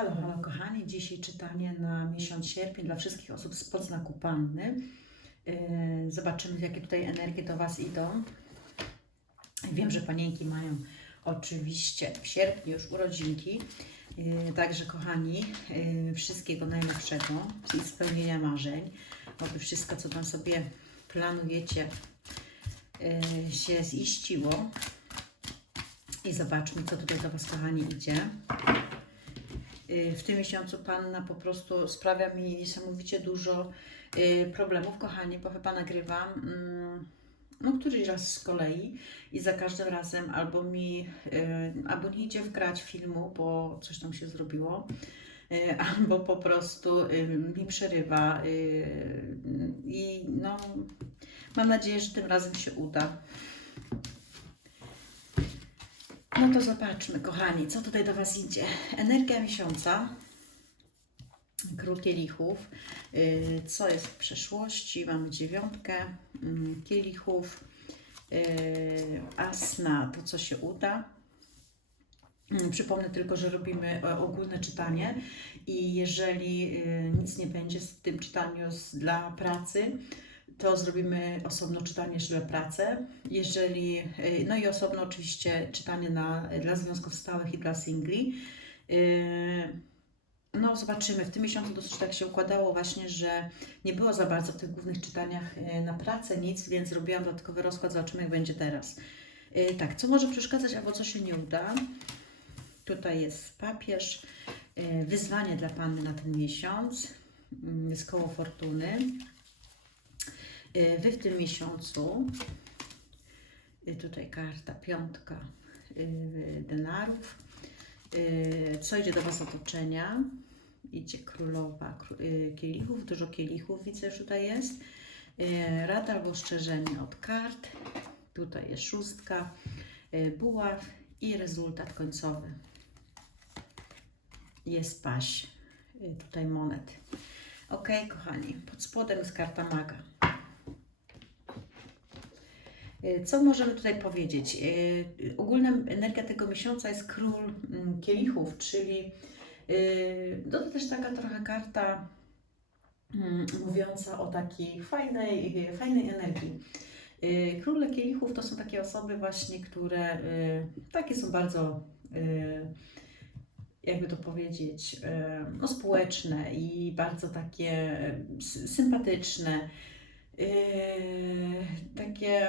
Halo, halo kochani, dzisiaj czytanie na miesiąc sierpień dla wszystkich osób z podznaku Panny. Yy, Zobaczymy, jakie tutaj energie do Was idą. Wiem, że panienki mają oczywiście w sierpniu już urodzinki. Yy, Także kochani, yy, wszystkiego najlepszego i spełnienia marzeń, aby wszystko, co tam sobie planujecie, się ziściło. I zobaczmy, co tutaj do Was, kochani, idzie. Y, w tym miesiącu Panna po prostu sprawia mi niesamowicie dużo y, problemów, kochani, bo chyba nagrywam mm, no, któryś raz z kolei i za każdym razem albo mi, y, albo nie idzie wgrać filmu, bo coś tam się zrobiło, albo po prostu mi przerywa i no, mam nadzieję, że tym razem się uda. No to zobaczmy, kochani, co tutaj do Was idzie. Energia miesiąca, król kielichów. Yy, Co jest w przeszłości? Mamy dziewiątkę mm, kielichów, yy, asna, to co się uda. Mm, Przypomnę tylko, że robimy e, ogólne czytanie i jeżeli yy, nic nie będzie z tym czytaniu dla pracy, to zrobimy osobno czytanie jeszcze dla pracy. Jeżeli, yy, no i osobno oczywiście czytanie na, dla związków stałych i dla singli. Yy, No zobaczymy, w tym miesiącu dosyć tak się układało właśnie, że nie było za bardzo w tych głównych czytaniach yy, na pracę nic, więc zrobiłam dodatkowy rozkład, zobaczymy jak będzie teraz. Tak, co może przeszkadzać albo co się nie uda? Tutaj jest papież, wyzwanie dla Panny na ten miesiąc, yy, jest koło fortuny. Yy, Wy w tym miesiącu, yy, tutaj karta, piątka yy, denarów, co idzie do Was otoczenia? Idzie królowa kró- kielichów, dużo kielichów widzę, że tutaj jest. Rada albo ostrzeżenie od kart. Tutaj jest szóstka, buław i rezultat końcowy. Jest paś, tutaj monet. Ok, kochani, pod spodem jest karta maga. Y, Co możemy tutaj powiedzieć? Y, Ogólna energia tego miesiąca jest król mm, kielichów, czyli y, no to też taka trochę karta mm, mówiąca o takiej fajnej, fajnej energii. Króle kielichów to są takie osoby właśnie, które takie są bardzo jakby to powiedzieć, no społeczne i bardzo takie sympatyczne, takie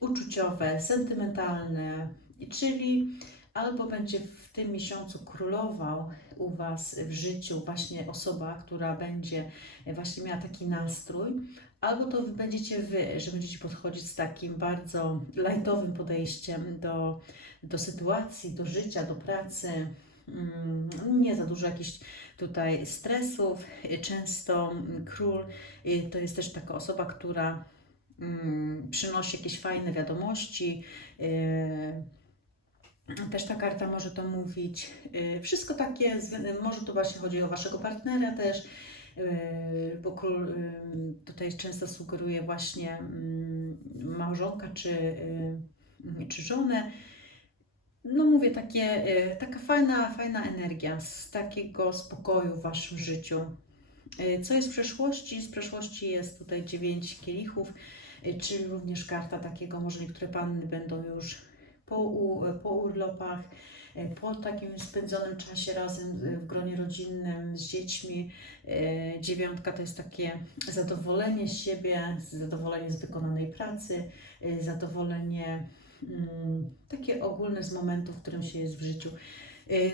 uczuciowe, sentymentalne, czyli albo będzie w tym miesiącu królował u Was w życiu właśnie osoba, która będzie właśnie miała taki nastrój, albo to będziecie Wy, że będziecie podchodzić z takim bardzo lajtowym podejściem do, do sytuacji, do życia, do pracy. Mm, Nie za dużo jakichś tutaj stresów. Często król y, to jest też taka osoba, która przynosi jakieś fajne wiadomości. y, Też ta karta może to mówić. y, Wszystko takie, może to właśnie chodzi o Waszego partnera też, y, bo król tutaj często sugeruje właśnie mm, małżonka czy, czy żonę. No mówię, takie, taka fajna, fajna energia, z takiego spokoju w Waszym życiu. Co jest w przeszłości? Z przeszłości jest tutaj dziewięć kielichów, y, czyli również karta takiego, może niektóre panny będą już po, po urlopach, y, po takim spędzonym czasie razem y, w gronie rodzinnym z dziećmi. Dziewiątka to jest takie zadowolenie z siebie, zadowolenie z wykonanej pracy, zadowolenie mm, takie ogólne z momentu, w którym się jest w życiu.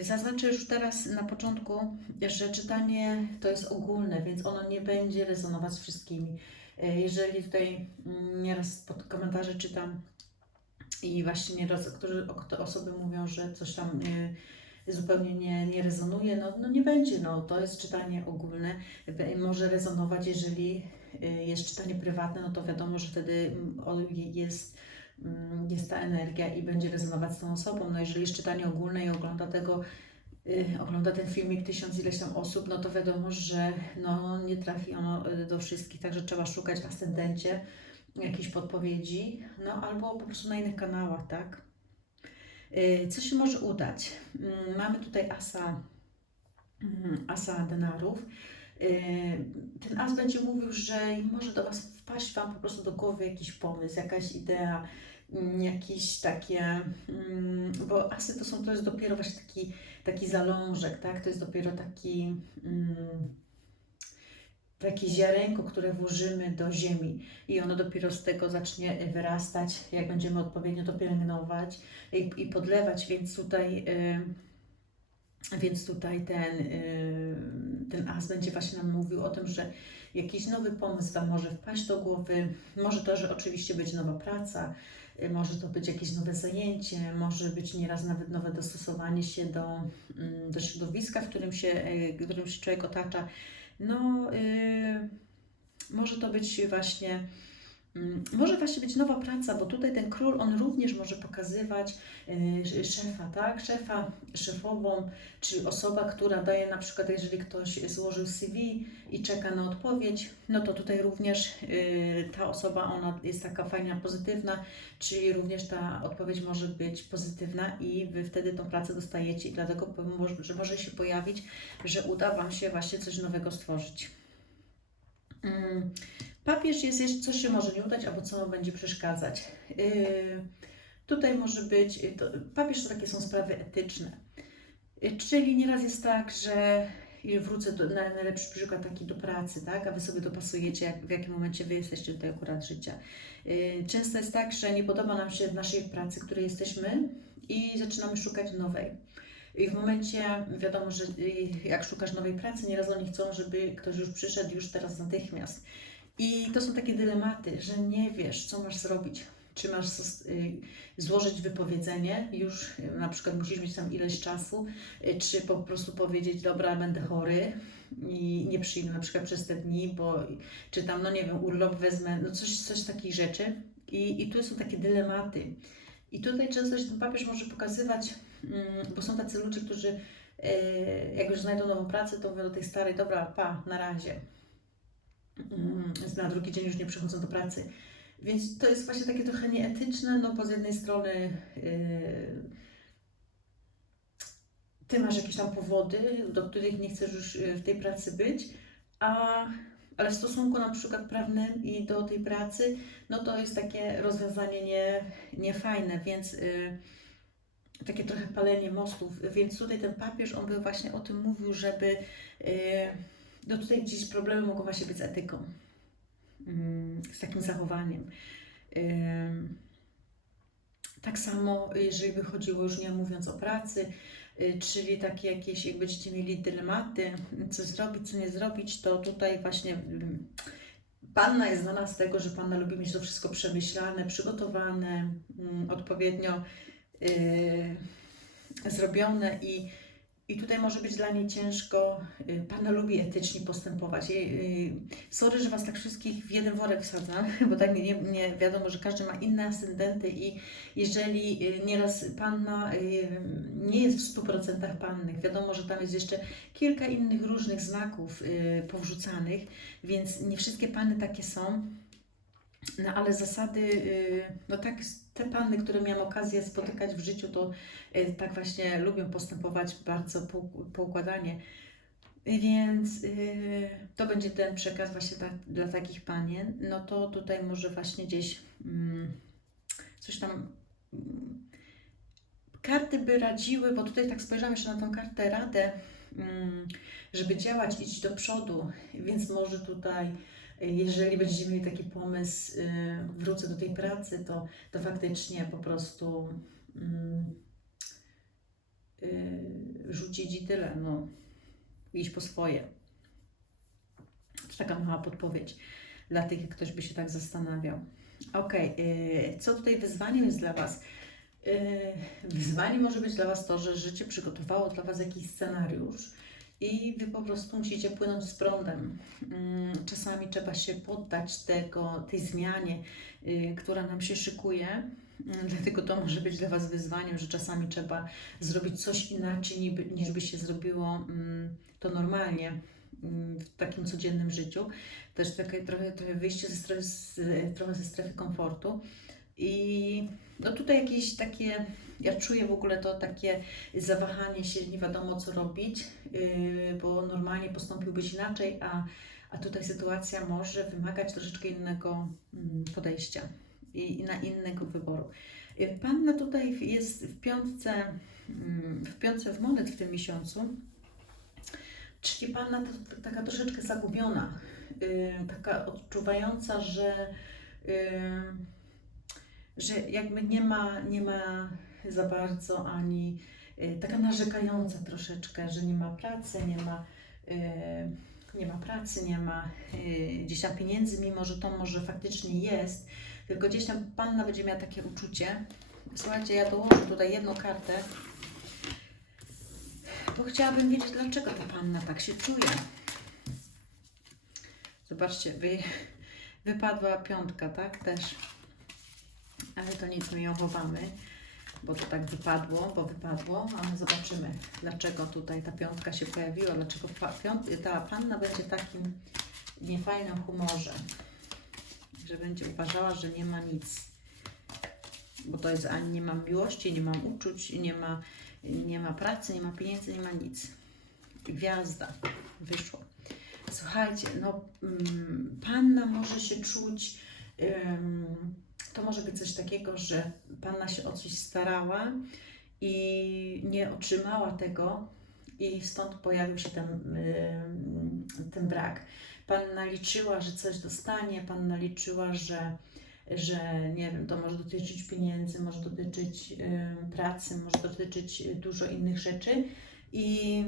Zaznaczę już teraz na początku, że czytanie to jest ogólne, więc ono nie będzie rezonować z wszystkimi. Y, Jeżeli tutaj mm, nieraz pod komentarze czytam i właśnie nieraz którzy, osoby mówią, że coś tam y, zupełnie nie, nie rezonuje, no, no nie będzie, no to jest czytanie ogólne. Może rezonować, jeżeli y, jest czytanie prywatne, no to wiadomo, że wtedy mm, jest mm, jest ta energia i będzie rezonować z tą osobą. No jeżeli jest czytanie ogólne i ogląda tego, ogląda ten filmik tysiąc ileś tam osób, no to wiadomo, że no, nie trafi ono y, do wszystkich, także trzeba szukać w ascendencie jakiejś podpowiedzi, no albo po prostu na innych kanałach, tak? Y, Co się może udać? Mm, Mamy tutaj asa mm, asa denarów. Y, Ten as będzie mówił, że może do Was wpaść Wam po prostu do głowy jakiś pomysł, jakaś idea, mm, jakieś takie, mm, bo asy to są, to jest dopiero właśnie taki, taki zalążek, tak? To jest dopiero taki, mm, takie ziarenko, które włożymy do ziemi i ono dopiero z tego zacznie wyrastać, jak będziemy odpowiednio to pielęgnować i, i podlewać, więc tutaj, y, więc tutaj ten, y, ten as będzie właśnie nam mówił o tym, że jakiś nowy pomysł Wam może wpaść do głowy, może to, że oczywiście będzie nowa praca, y, może to być jakieś nowe zajęcie, może być nieraz nawet nowe dostosowanie się do, mm, do środowiska, w którym się, y, którym się człowiek otacza. No, y, może to być właśnie, może właśnie być nowa praca, bo tutaj ten król, on również może pokazywać y, szefa, tak? Szefa, szefową, czy osoba, która daje na przykład, jeżeli ktoś złożył CV i czeka na odpowiedź, no to tutaj również y, ta osoba, ona jest taka fajna, pozytywna, czyli również ta odpowiedź może być pozytywna i Wy wtedy tą pracę dostajecie i dlatego że może się pojawić, że uda Wam się właśnie coś nowego stworzyć. Papież jest jeszcze, coś się może nie udać, albo co będzie przeszkadzać. Yy, tutaj może być, yy, to, papież to takie są sprawy etyczne. Yy, czyli nieraz jest tak, że i wrócę do, na najlepszy przykład taki do pracy, tak? A Wy sobie dopasujecie, jak, w jakim momencie Wy jesteście tutaj akurat życia. Yy, często jest tak, że nie podoba nam się w naszej pracy, której jesteśmy i zaczynamy szukać nowej. I w momencie, wiadomo, że y, jak szukasz nowej pracy, nieraz oni chcą, żeby ktoś już przyszedł już teraz natychmiast. I to są takie dylematy, że nie wiesz, co masz zrobić. Czy masz y, złożyć wypowiedzenie, już y, na przykład musisz mieć tam ileś czasu, y, czy po prostu powiedzieć, dobra, będę chory i nie przyjdę na przykład przez te dni, bo czy tam, no nie wiem, urlop wezmę, no coś, coś takich rzeczy. I, I tu są takie dylematy. I tutaj często się ten papież może pokazywać, mm, bo są tacy ludzie, którzy jak już znajdą nową pracę, to mówią do tej starej, dobra, pa, na razie. Mm, na drugi dzień już nie przychodzą do pracy. Więc to jest właśnie takie trochę nieetyczne, no bo z jednej strony yy, ty masz jakieś tam powody, do których nie chcesz już yy, w tej pracy być, a, ale w stosunku na przykład prawnym i do tej pracy, no to jest takie rozwiązanie nie, niefajne, więc yy, takie trochę palenie mostów. Więc tutaj ten papież, on by właśnie o tym mówił, żeby yy, no tutaj gdzieś problemy mogą właśnie być z etyką, mm, z takim zachowaniem. Tak samo, jeżeli chodziło już nie mówiąc o pracy, y, czyli takie jakieś, jak będziecie mieli dylematy, co zrobić, co nie zrobić, to tutaj właśnie ym, Panna jest znana z tego, że Panna lubi mieć to wszystko przemyślane, przygotowane, ym, odpowiednio y, zrobione i i tutaj może być dla niej ciężko. Y, Pana lubi etycznie postępować. Y, Sorry, że Was tak wszystkich w jeden worek wsadzam, bo tak nie, nie, wiadomo, że każdy ma inne ascendenty i jeżeli y, nieraz Panna nie jest w 100% pannych, wiadomo, że tam jest jeszcze kilka innych różnych znaków powrzucanych, więc nie wszystkie Panny takie są. No ale zasady, no tak, te panny, które miałam okazję spotykać w życiu, to y, tak właśnie lubią postępować bardzo pou- poukładanie. Więc y, to będzie ten przekaz właśnie dla takich panien. No to tutaj może właśnie gdzieś mm, coś tam. mm, Karty by radziły, bo tutaj tak spojrzałam jeszcze na tą kartę radę, mm, żeby działać, iść do przodu, więc może tutaj jeżeli będziecie mieli taki pomysł, y, wrócę do tej pracy, to, to faktycznie po prostu mm, y, rzucić i tyle, no, iść po swoje. To taka mała podpowiedź dla tych, jak ktoś by się tak zastanawiał. Y, co tutaj wyzwaniem jest dla Was? Y, Wyzwaniem może być dla Was to, że życie przygotowało dla Was jakiś scenariusz i Wy po prostu musicie płynąć z prądem. Mm, Czasami trzeba się poddać tego, tej zmianie, y, która nam się szykuje. Mm, Dlatego to może być dla Was wyzwaniem, że czasami trzeba zrobić coś inaczej niż by się zrobiło mm, to normalnie w takim codziennym życiu. Też takie, trochę, trochę wyjście ze strefy, z, trochę ze strefy komfortu. I no tutaj jakieś takie Ja czuję w ogóle to takie zawahanie się, nie wiadomo co robić, yy, bo normalnie postąpiłbyś inaczej, a, a tutaj sytuacja może wymagać troszeczkę innego mm, podejścia i, i na innego wyboru. Yy, Panna tutaj jest w piątce, mm, w piątce w monet w tym miesiącu, czyli Panna to, taka troszeczkę zagubiona, yy, taka odczuwająca, że że jakby nie ma, nie ma za bardzo ani y, taka narzekająca troszeczkę, że nie ma pracy, nie ma, y, nie ma pracy, nie ma y, gdzieś tam pieniędzy, mimo że to może faktycznie jest, tylko gdzieś tam Panna będzie miała takie uczucie. Słuchajcie, ja dołożę tutaj jedną kartę, bo chciałabym wiedzieć, dlaczego ta Panna tak się czuje. Zobaczcie, wy, wypadła piątka, tak? Też ale to nic, my ją chowamy, bo to tak wypadło, bo wypadło, ale zobaczymy, dlaczego tutaj ta piątka się pojawiła, dlaczego ta panna będzie takim niefajnym humorze, że będzie uważała, że nie ma nic, bo to jest ani nie mam miłości, nie mam uczuć, nie ma, nie ma pracy, nie ma pieniędzy, nie ma nic. Gwiazda wyszło. Słuchajcie, no mm, panna może się czuć to może być coś takiego, że Panna się o coś starała i nie otrzymała tego i stąd pojawił się ten, yy, ten brak. Panna liczyła, że coś dostanie, Panna liczyła, że, że nie wiem, to może dotyczyć pieniędzy, może dotyczyć yy, pracy, może dotyczyć dużo innych rzeczy i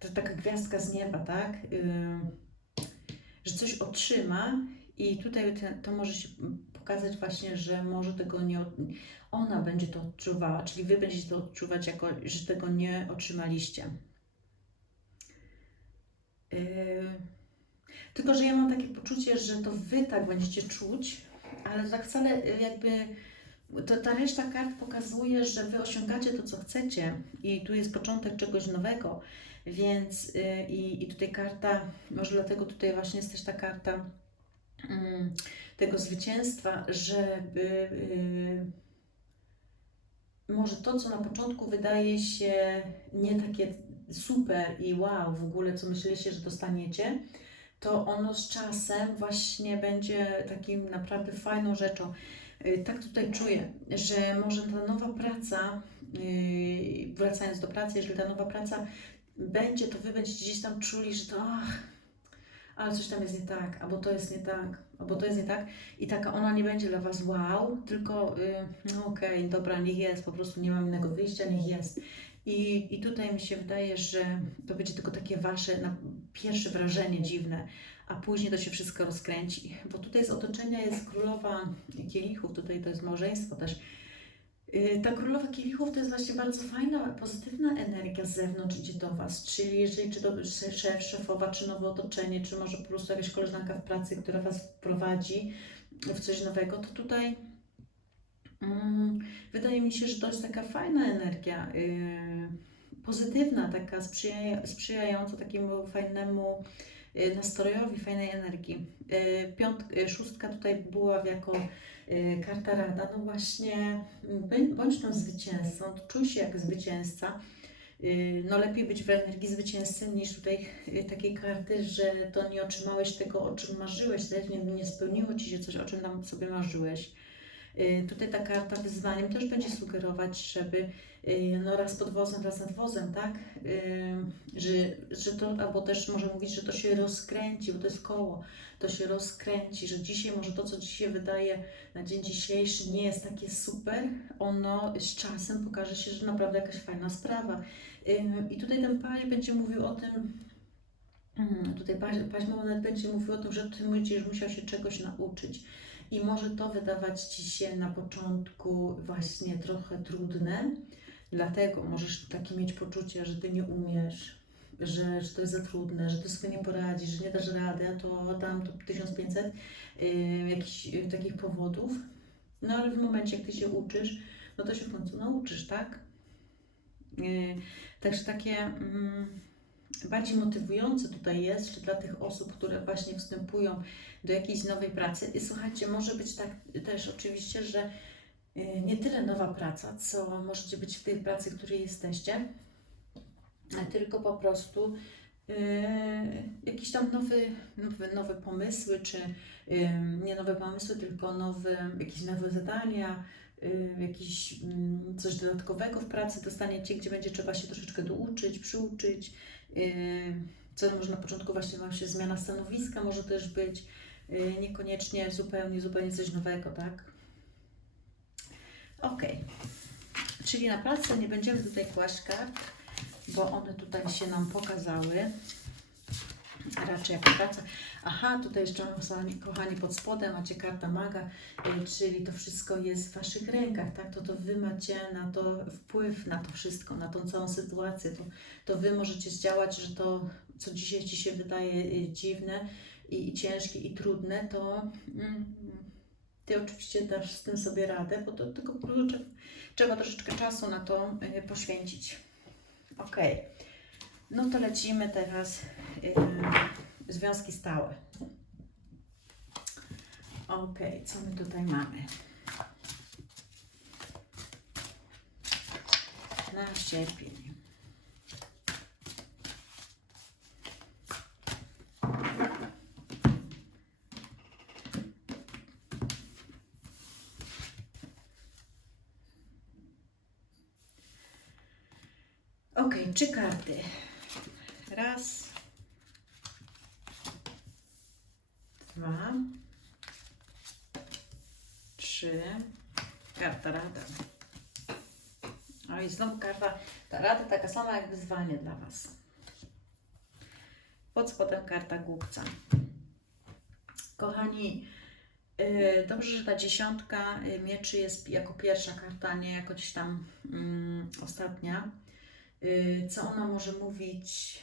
to taka gwiazdka z nieba, tak? Yy, że coś otrzyma i tutaj to może się pokazać właśnie, że może tego nie, ona będzie to odczuwała, czyli wy będziecie to odczuwać jako, że tego nie otrzymaliście. Yy, tylko, że ja mam takie poczucie, że to wy tak będziecie czuć, ale tak wcale yy, jakby to, ta reszta kart pokazuje, że wy osiągacie to, co chcecie i tu jest początek czegoś nowego, więc yy, i, i tutaj karta, może dlatego tutaj właśnie jest też ta karta tego zwycięstwa, żeby yy, może to, co na początku wydaje się nie takie super i wow, w ogóle co myśleliście, że dostaniecie, to ono z czasem właśnie będzie takim naprawdę fajną rzeczą. Yy, Tak tutaj czuję, że może ta nowa praca, yy, wracając do pracy, jeżeli ta nowa praca będzie, to wy będziecie gdzieś tam czuli, że to ach, ale coś tam jest nie tak, albo to jest nie tak, albo to jest nie tak. I taka ona nie będzie dla Was wow, tylko y, no okej, dobra, niech jest, po prostu nie mam innego wyjścia, niech jest. I, I tutaj mi się wydaje, że to będzie tylko takie Wasze na pierwsze wrażenie dziwne, a później to się wszystko rozkręci. Bo tutaj z otoczenia jest królowa kielichów, tutaj to jest małżeństwo też. Y, Ta królowa kielichów to jest właśnie bardzo fajna, pozytywna energia z zewnątrz idzie do Was, czyli jeżeli czy to szef, szefowa, czy nowe otoczenie, czy może po prostu jakaś koleżanka w pracy, która Was wprowadzi w coś nowego, to tutaj mm, wydaje mi się, że to jest taka fajna energia, y, pozytywna, taka sprzyja, sprzyjająca takiemu fajnemu nastrojowi, fajnej energii. Y, Piąt, y, szóstka tutaj była jako karta rada, no właśnie bądź- tą zwycięzcą, czuj się jak zwycięzca. No lepiej być w energii zwycięzcy niż tutaj takiej karty, że to nie otrzymałeś tego, o czym marzyłeś, nie, nie spełniło Ci się coś, o czym tam sobie marzyłeś. Y, Tutaj ta karta wyzwaniem też będzie sugerować, żeby y, no raz pod wozem, raz nad wozem, tak? Y, Że, że to, albo też może mówić, że to się rozkręci, bo to jest koło, to się rozkręci, że dzisiaj może to, co się wydaje na dzień dzisiejszy nie jest takie super, ono z czasem pokaże się, że naprawdę jakaś fajna sprawa. I tutaj ten paź będzie mówił o tym, mm, tutaj paź, paź Monet będzie mówił o tym, że Ty będziesz musiał się czegoś nauczyć. I może to wydawać Ci się na początku właśnie trochę trudne, dlatego możesz takie mieć poczucie, że Ty nie umiesz, że, że to jest za trudne, że Ty sobie nie poradzisz, że nie dasz rady, a to dam to 1500 y, jakichś y, takich powodów. No ale w momencie, jak Ty się uczysz, no to się w końcu nauczysz, tak? Y, Także takie mm, bardziej motywujące tutaj jest, że dla tych osób, które właśnie wstępują do jakiejś nowej pracy. I słuchajcie, może być tak też oczywiście, że y, nie tyle nowa praca, co możecie być w tej pracy, w której jesteście, tylko po prostu y, jakieś tam nowy, nowe, nowe pomysły, czy y, nie nowe pomysły, tylko nowe, jakieś nowe zadania, y, jakieś mm, coś dodatkowego w pracy dostaniecie, gdzie będzie trzeba się troszeczkę douczyć, przyuczyć. Y, Co może na początku właśnie Wam się zmiana stanowiska może też być, y, niekoniecznie zupełnie, zupełnie coś nowego, tak? Ok. Czyli na pracę nie będziemy tutaj kłaść kart, bo one tutaj się nam pokazały. Raczej jako praca. Aha, tutaj jeszcze kochani, kochani pod spodem macie karta maga, y, czyli to wszystko jest w Waszych rękach, tak? To to Wy macie na to wpływ, na to wszystko, na tą całą sytuację. To, to Wy możecie zdziałać, że to, co dzisiaj Ci się wydaje y, dziwne i, i ciężkie i trudne, to mm, Ty oczywiście dasz z tym sobie radę, bo to tylko trzeba, troszeczkę czasu na to y, poświęcić. Ok. No to lecimy teraz związki stałe. Ok, co my tutaj mamy? Na sierpień. Ok, trzy karty. Raz, dwa, trzy. Karta rada. O i znowu karta, rada taka sama jak wyzwanie dla Was. Pod spodem karta głupca. Kochani, yy, dobrze, że ta dziesiątka yy, mieczy jest jako pierwsza karta, nie jako gdzieś tam mm, ostatnia. Yy, co ona może mówić?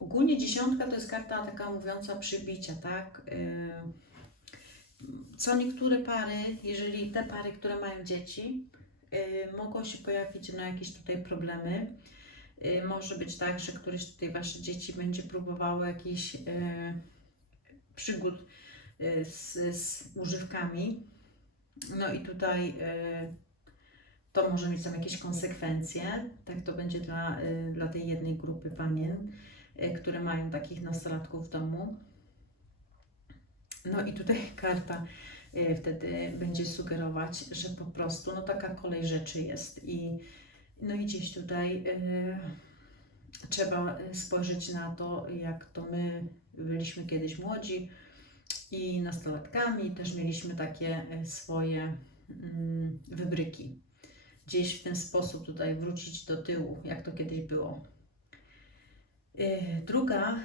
Ogólnie dziesiątka to jest karta taka mówiąca przybicia, tak? Co niektóre pary, jeżeli te pary, które mają dzieci, y, mogą się pojawić na jakieś tutaj problemy. Y, Może być tak, że któreś tutaj Wasze dzieci będzie próbowało jakichś y, przygód y, z, z używkami. No i tutaj y, to może mieć tam jakieś konsekwencje. Tak to będzie dla, y, dla tej jednej grupy panien, y, które mają takich nastolatków w domu. No i tutaj karta y, wtedy będzie sugerować, że po prostu no taka kolej rzeczy jest i no i gdzieś tutaj y, trzeba spojrzeć na to, jak to my byliśmy kiedyś młodzi i nastolatkami też mieliśmy takie y, swoje mm, wybryki gdzieś w ten sposób tutaj wrócić do tyłu, jak to kiedyś było. Druga,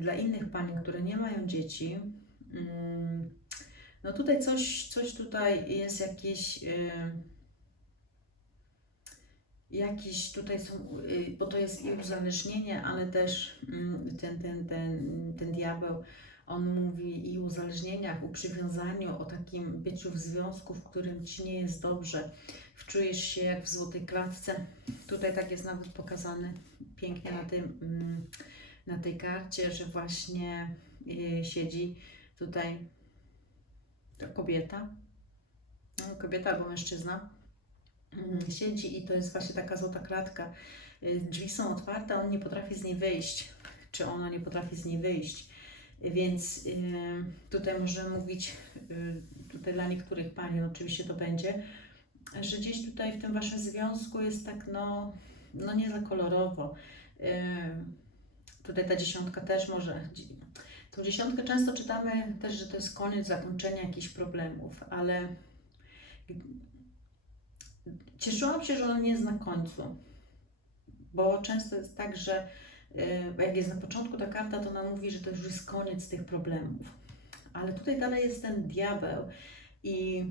dla innych pań, które nie mają dzieci, yy, no tutaj coś, coś tutaj jest jakieś, yy, jakieś tutaj są, yy, bo to jest i uzależnienie, ale też yy, ten, ten, ten, ten diabeł, on mówi i o uzależnieniach, o przywiązaniu, o takim byciu w związku, w którym ci nie jest dobrze, wczujesz się jak w złotej klatce. Tutaj tak jest nawet pokazane pięknie na, tym, mm, na tej karcie, że właśnie y, siedzi tutaj ta kobieta, no, kobieta albo mężczyzna, mm, siedzi i to jest właśnie taka złota klatka. Y, Drzwi są otwarte, on nie potrafi z niej wyjść, czy ona nie potrafi z niej wyjść. Więc y, tutaj możemy mówić, y, tutaj dla niektórych pani oczywiście to będzie, że gdzieś tutaj w tym waszym związku jest tak, no, no nie za kolorowo. Tutaj ta dziesiątka też może. Dziesiątkę często czytamy też, że to jest koniec zakończenia jakichś problemów, ale cieszyłam się, że on nie jest na końcu. Bo często jest tak, że yy, jak jest na początku ta karta, to ona mówi, że to już jest koniec tych problemów. Ale tutaj dalej jest ten diabeł i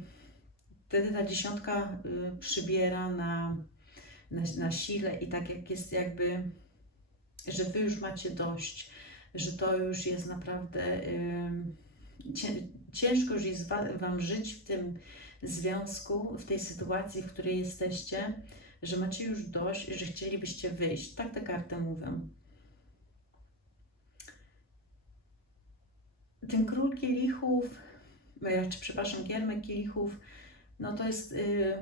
wtedy ta dziesiątka y, przybiera na, na, na sile i tak jak jest jakby, że Wy już macie dość, że to już jest naprawdę cię, ciężko już jest wa, Wam żyć w tym związku, w tej sytuacji, w której jesteście, że macie już dość, że chcielibyście wyjść. Tak te karty mówią. Ten król kielichów e, czy przepraszam, giermek kielichów, no to jest y,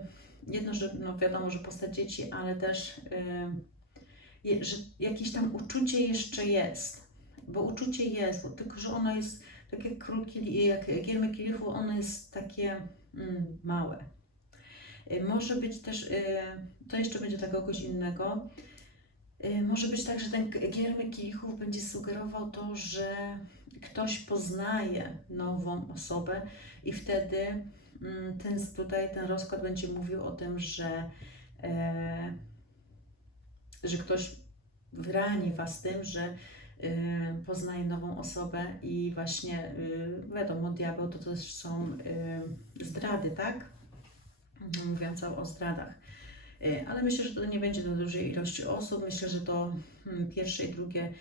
jedno, że no wiadomo, że postać dzieci, ale też y, że jakieś tam uczucie jeszcze jest, bo uczucie jest, tylko że ono jest tak jak jak giermek kielichów, ono jest takie mm, małe. Y, Może być też, y, to jeszcze będzie dla kogoś innego, y, może być tak, że ten giermek kielichów będzie sugerował to, że ktoś poznaje nową osobę i wtedy mm, ten tutaj ten rozkład będzie mówił o tym, że, e, że ktoś rani Was tym, że poznaje nową osobę i właśnie y, wiadomo, diabeł to też są y, zdrady, tak? Mhm, Mówiąc o zdradach. Y, Ale myślę, że to nie będzie do dużej ilości osób. Myślę, że to mm, pierwsze i drugie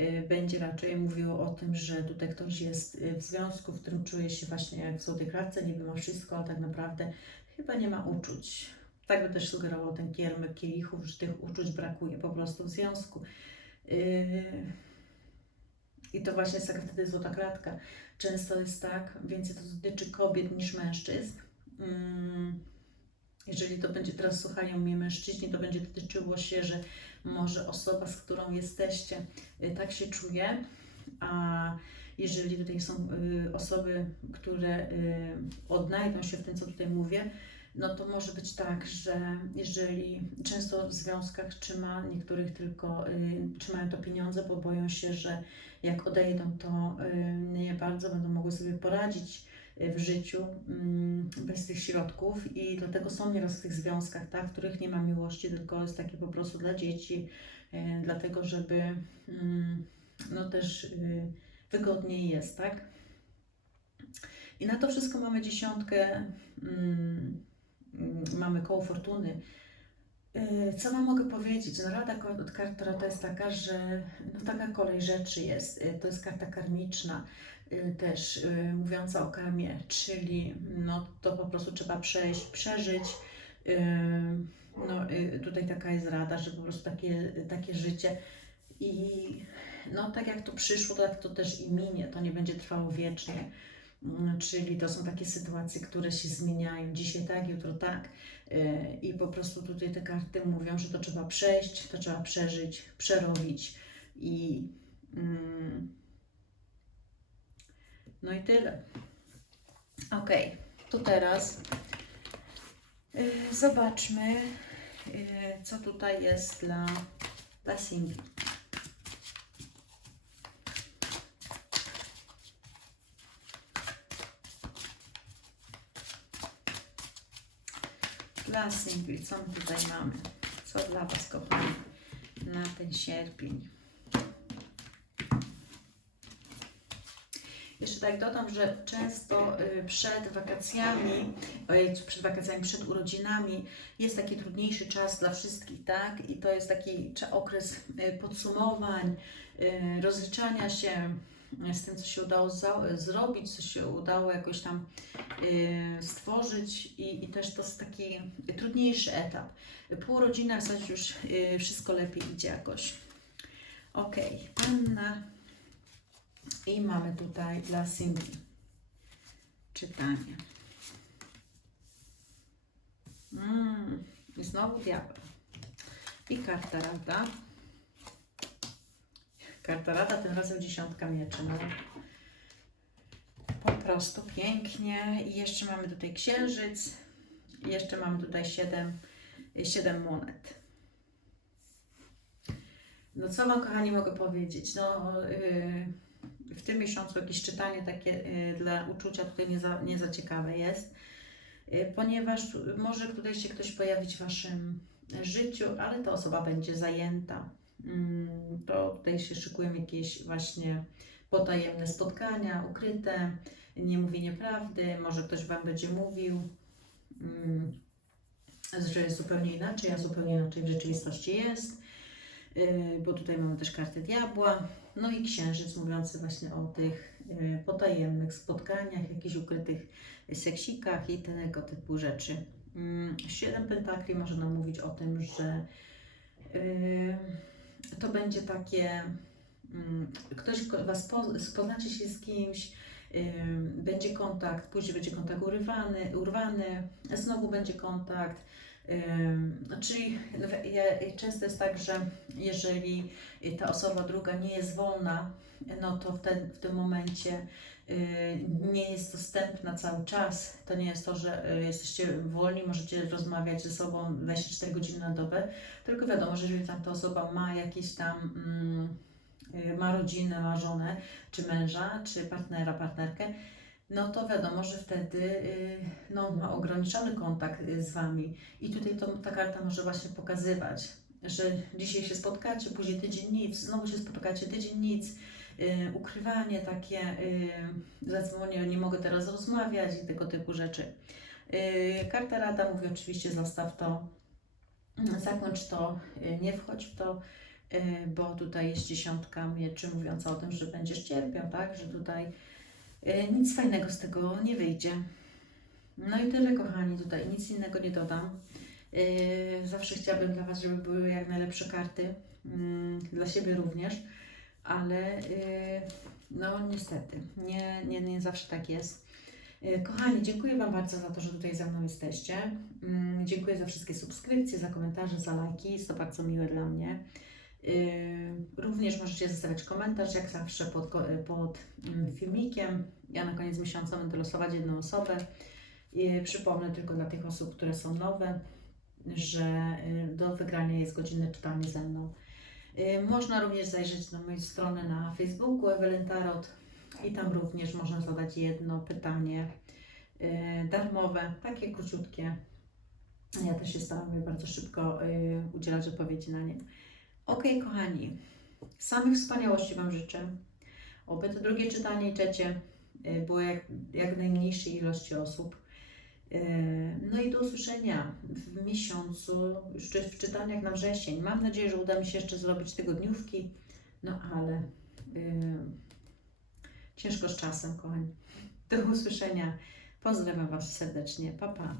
y, będzie raczej mówiło o tym, że tutaj ktoś jest y, w związku, w którym czuje się właśnie jak w złotej klatce, niby ma wszystko, ale tak naprawdę chyba nie ma uczuć. Tak by też sugerował ten kiermek kielichów, że tych uczuć brakuje po prostu w związku. Yy, I to właśnie jest taka wtedy złota klatka. Często jest tak, więcej to dotyczy kobiet niż mężczyzn. Mm, Jeżeli to będzie, teraz słuchają mnie mężczyźni, to będzie dotyczyło się, że może osoba, z którą jesteście, y, tak się czuje, a jeżeli tutaj są y, osoby, które y, odnajdą się w tym, co tutaj mówię, no to może być tak, że jeżeli często w związkach trzyma niektórych tylko, y, trzymają to pieniądze, bo boją się, że jak odejdą, to y, nie bardzo będą mogły sobie poradzić y, w życiu mm, bez tych środków i dlatego są nieraz w tych związkach, tak, w których nie ma miłości, tylko jest takie po prostu dla dzieci, y, dlatego żeby mm, no też y, wygodniej jest, tak? I na to wszystko mamy dziesiątkę, mm, mamy koło fortuny. Y, Co Wam mogę powiedzieć? No rada od kart Tarota jest taka, że no taka kolej rzeczy jest. Y, To jest karta karmiczna, y, też mówiąca o karmie, czyli no to po prostu trzeba przejść, przeżyć. No tutaj taka jest rada, że po prostu takie, takie życie i no tak jak to przyszło, tak to też i minie, to nie będzie trwało wiecznie. Mm, Czyli to są takie sytuacje, które się zmieniają. Dzisiaj tak, jutro tak. Yy, I po prostu tutaj te karty mówią, że to trzeba przejść, to trzeba przeżyć, przerobić. I mm, no i tyle. Ok, to teraz yy, zobaczmy, yy, co tutaj jest dla, dla Dla singli, co tutaj mamy? Co dla Was, kochani, na ten sierpień? Jeszcze tak dodam, że często y, przed wakacjami, przed wakacjami, przed urodzinami jest taki trudniejszy czas dla wszystkich, tak? I to jest taki okres y, podsumowań, y, rozliczania się z tym, co się udało zrobić, co się udało jakoś tam y, stworzyć i, i też to jest taki trudniejszy etap. Po urodzinach zaś już y, wszystko lepiej idzie jakoś. Ok, Anna. I mamy tutaj dla singli czytanie. Mm, I znowu diabeł. I karta rada. Karta rada, tym razem dziesiątka mieczy. No. Po prostu pięknie. I jeszcze mamy tutaj księżyc. I jeszcze mamy tutaj siedem, siedem monet. No co Wam, kochani, mogę powiedzieć? No, yy, w tym miesiącu jakieś czytanie takie yy, dla uczucia tutaj nie za, nie za ciekawe jest, yy, ponieważ może tutaj się ktoś pojawić w Waszym życiu, ale ta osoba będzie zajęta. Mm, To tutaj się szykują jakieś właśnie potajemne spotkania, ukryte, niemówienie prawdy, może ktoś Wam będzie mówił, mm, że jest zupełnie inaczej, a zupełnie inaczej w rzeczywistości jest, Yy, bo tutaj mamy też kartę diabła, no i księżyc mówiący właśnie o tych yy, potajemnych spotkaniach, jakichś ukrytych seksikach i tego typu rzeczy. Mm, Siedem pentakli może nam mówić o tym, że yy, to będzie takie, mm, ktoś was po, poznacie się z kimś, Ym, Będzie kontakt, później będzie kontakt urwany, urwany znowu będzie kontakt. Ym, Czyli w- ja- często jest tak, że jeżeli ta osoba druga nie jest wolna, no to w, ten, w tym momencie y, nie jest dostępna cały czas. To nie jest to, że y, jesteście wolni, możecie rozmawiać ze sobą 24 godziny na dobę, tylko wiadomo, że jeżeli tamta osoba ma jakieś tam, mm, y, ma rodzinę, ma żonę, czy męża, czy partnera, partnerkę, no to wiadomo, że wtedy y, no, ma ograniczony kontakt y, z Wami. I tutaj to, ta karta może właśnie pokazywać, że dzisiaj się spotkacie, później tydzień nic, znowu się spotkacie, tydzień nic, y, ukrywanie takie, y, zadzwonię, nie mogę teraz rozmawiać i tego typu rzeczy. Y, karta rada mówi oczywiście zostaw to, zakończ to, y, nie wchodź w to, y, bo tutaj jest dziesiątka mieczy mówiąca o tym, że będziesz cierpiał, tak, że tutaj y, nic fajnego z tego nie wyjdzie. No i tyle kochani, tutaj nic innego nie dodam. Y, Zawsze chciałabym dla Was, żeby były jak najlepsze karty, mm, dla siebie również, ale y, no niestety, nie, nie, nie zawsze tak jest. Y, Kochani, dziękuję Wam bardzo za to, że tutaj ze mną jesteście. Mm, Dziękuję za wszystkie subskrypcje, za komentarze, za lajki, jest to bardzo miłe dla mnie. Y, Również możecie zostawiać komentarz, jak zawsze, pod, pod mm, filmikiem. Ja na koniec miesiąca będę losować jedną osobę. Przypomnę tylko dla tych osób, które są nowe, że do wygrania jest godzinne czytanie ze mną. Y, Można również zajrzeć na moją stronę na Facebooku Ewelyn Tarot i tam również można zadać jedno pytanie y, darmowe, takie króciutkie. Ja też się staram bardzo szybko y, udzielać odpowiedzi na nie. Ok, kochani, samych wspaniałości Wam życzę. Oby to drugie czytanie i trzecie było jak, jak najmniejszej ilości osób. Y, No i do usłyszenia w miesiącu, czy- w czytaniach na wrzesień. Mam nadzieję, że uda mi się jeszcze zrobić tygodniówki, no ale y, ciężko z czasem, kochani. Do usłyszenia. Pozdrawiam Was serdecznie. Pa, pa.